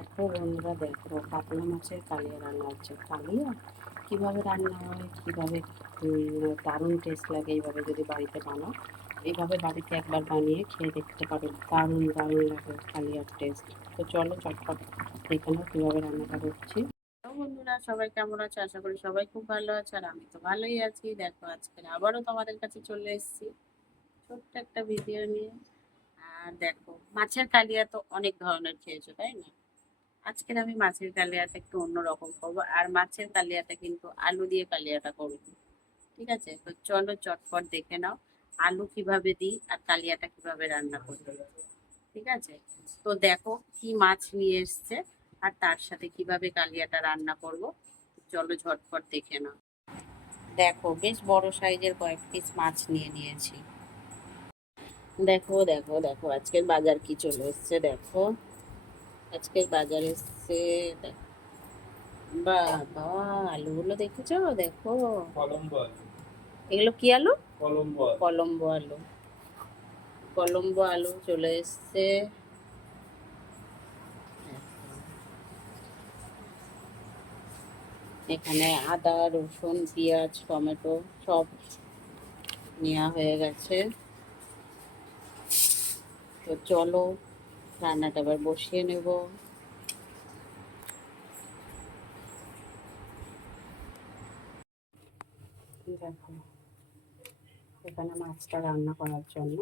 দেখো বন্ধুরা, দেখো কাতলা মাছের কালিয়া রান্না হচ্ছে। কালিয়া কীভাবে রান্না হয়, কীভাবে দারুণ টেস্ট লাগে। এইভাবে যদি বাড়িতে বানাও, এইভাবে বাড়িতে একবার বানিয়ে খেয়ে দেখতে পারো, দারুণ দারুণ লাগে কালিয়ার টেস্ট। তো চলো চটপট দেখে নাও কীভাবে রান্নাটা করছি। তো বন্ধুরা, সবাই কেমন আছে? আশা করি সবাই খুব ভালো আছে, আর আমি তো ভালোই আছি। দেখো আজকে আবারও তোমাদের কাছে চলে এসেছি ছোট্ট একটা ভিডিও নিয়ে। আর দেখো, মাছের কালিয়া তো অনেক ধরনের খেয়েছো, তাই না? আজকের আমি মাছের কালিয়াটা একটু অন্যরকম করবো, আর মাছের কালিয়াটা কিন্তু আলু দিয়ে কালিয়াটা করবো। ঠিক আছে, তো চলো চটপট দেখে নাও আলু কিভাবে দিই আর কালিয়াটা কিভাবে রান্না করি। ঠিক আছে, তো দেখো কি মাছ নিয়ে এসছে আর তার সাথে কিভাবে কালিয়াটা রান্না করব। চলো ঝটপট দেখে নাও। দেখো, বেশ বড় সাইজের কয়েক পিস মাছ নিয়ে নিয়েছি। দেখো দেখো দেখো, আজকের বাজার কি চলে এসছে দেখো। আজকের বাজার এসছে, বাবা, আলুগুলো দেখেছো? দেখো, কলম্বো আলু। এগুলো কি আলু? কলম্বো আলু। কলম্বো আলু, কলম্বো আলু চলে এসছে। এখানে আদা, রসুন, পেঁয়াজ, টমেটো সব নেওয়া হয়ে গেছে। তো চলো রান্নাটা এবার বসিয়ে নেব। দেখো, এখানে মাছটা রান্না করার জন্য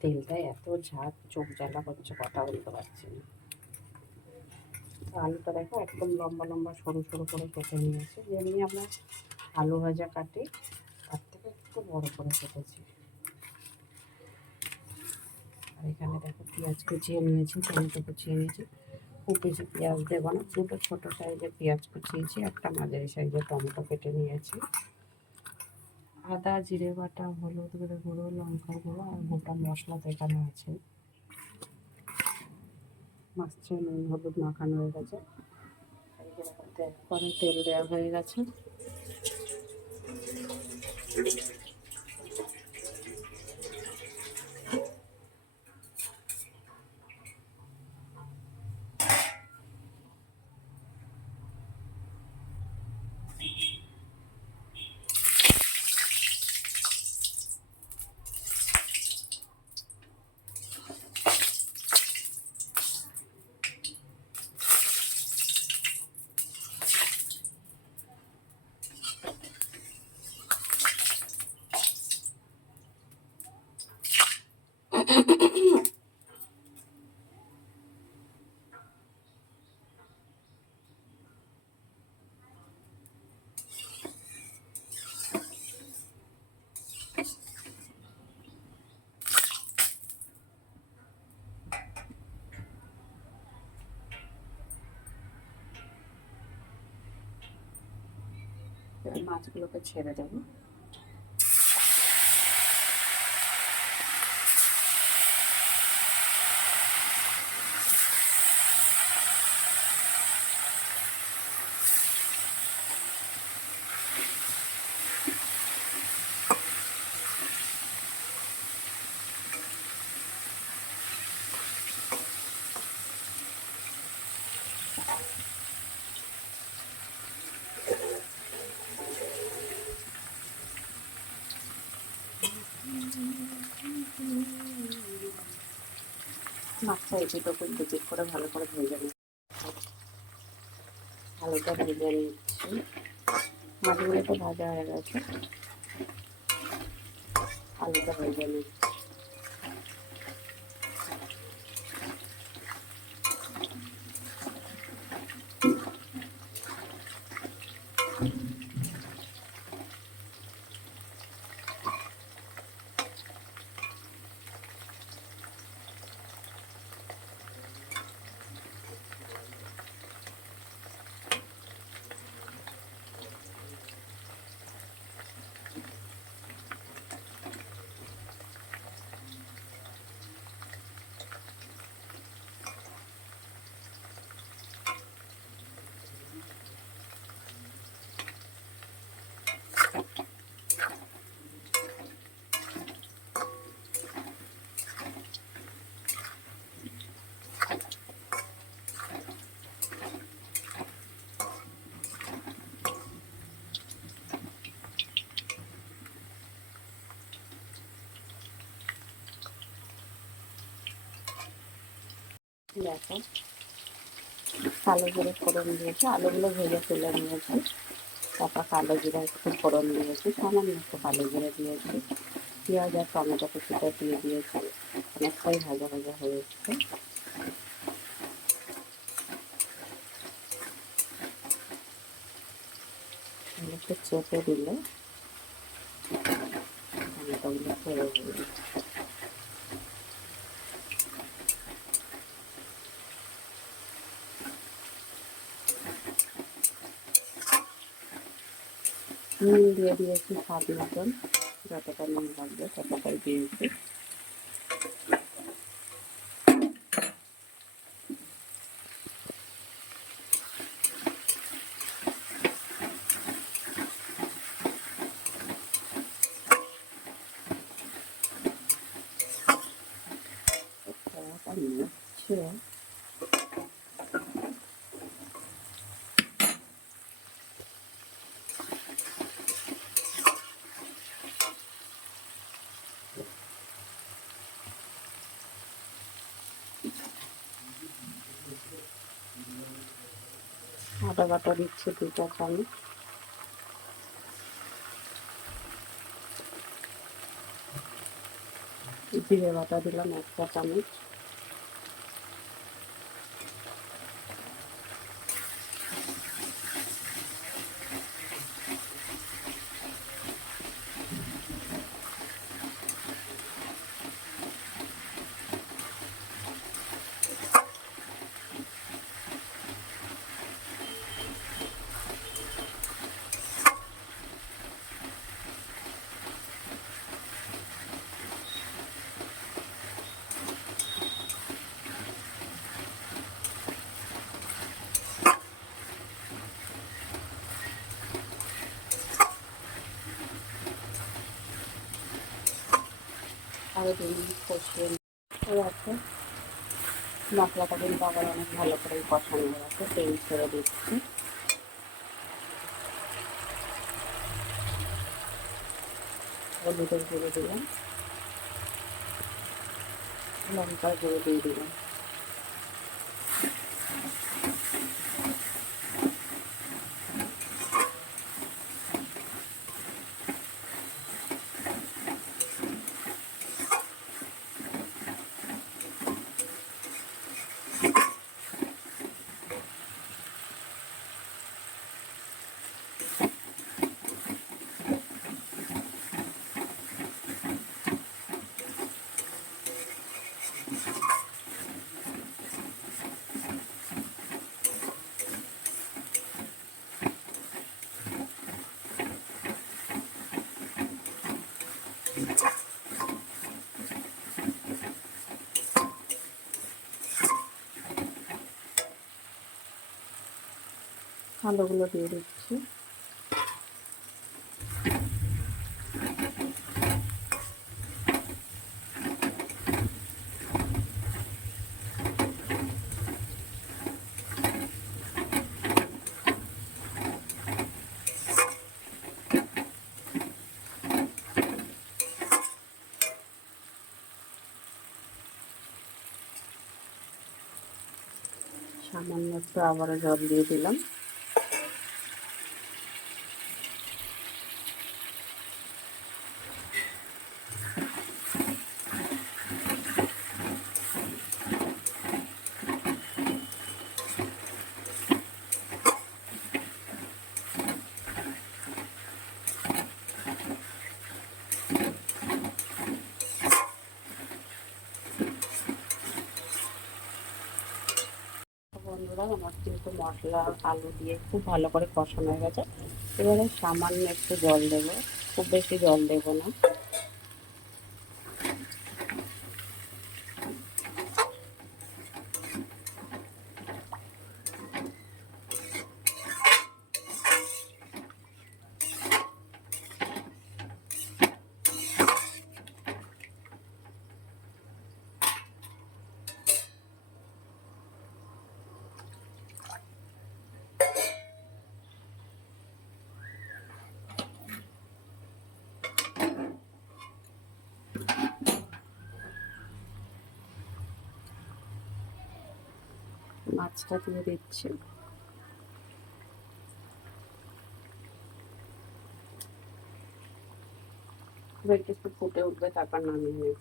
তেলটা এত ঝাঁজ, চোখ জ্বালা করছে, কথা বলতে পারছি না। আলুটা দেখো একদম লম্বা লম্বা সরু সরু করে কেটে নিয়েছি, যেমনি আমরা আলু ভাজা কাটি তার থেকে একটু বড় করে কেটেছি। আর এখানে দেখো পেঁয়াজ কুচিয়ে নিয়েছি, টমেটো কুচিয়ে নিয়েছি। খুব বেশি পেঁয়াজ দেবো না, দুটো ছোটো সাইজের পেঁয়াজ কুচিয়েছি, একটা মাঝারি সাইজের টমেটো কেটে নিয়েছি। আদা, জিরে বাটা, হলুদ গুঁড়ো, লঙ্কার গুঁড়ো আর গোটা মশলা তো এখানে আছে। মাছে নুন হলুদ মাখানো হয়ে গেছে, পরে তেল দেওয়া হয়ে গেছে। মাছগুলোকে ছেড়ে দেবো। মাছটা এপিট ওপিট দুপিট করে ভালো করে ভেজে নিচ্ছি। হালকা ভেজে নিচ্ছি, মাছগুলো তো ভাজা হয়ে গেছে, আলুটা ভেজে নিচ্ছি। দেখো কালো জিরে ফোড়ন দিয়েছি, আলুগুলো ভেজে তুলে নিয়েছি, তারপর কালো জিরা একটু ফোড়ন দিয়েছি, সামান্য একটু কালো জিরে দিয়েছি, পেঁয়াজ আর টমেটো কুচিটা দিয়ে দিয়েছি, অনেকটাই ভাজা ভাজা হয়ে এসছে। একটু চেপে দিলে টমেটোগুলো ছেড়ে দেবে। নুন দিয়ে দিয়েছি স্বাদ মতন, যতটা নুন লাগবে ততটাই দিয়েছি। আদা বাটা দিচ্ছি 2 চামচ, জিরে বাটা দিলাম 1 চামচ, আরও 2 মিনিট কষিয়ে আছে। মশলাটা কিন্তু আবার অনেক ভালো করে কষানো হয়ে আছে, তেল ছেড়ে দিচ্ছি। হলুদের গুঁড়ো দিলাম, লঙ্কার গুঁড়ো দিয়ে দিলাম, আলুগুলো দিয়ে দিচ্ছি। সামান্য একটু আবারও জল দিয়ে দিলাম। বন্ধুরা, আমার কিন্তু মশলা আলু দিয়ে খুব ভালো করে কষানো হয়ে গেছে। এবারে সামান্য একটু জল দেবো, খুব বেশি জল দেবো না। মাছটা দিয়ে দিচ্ছি। এবার একটু ফুটে উঠবে, তারপর নামিয়ে নেব।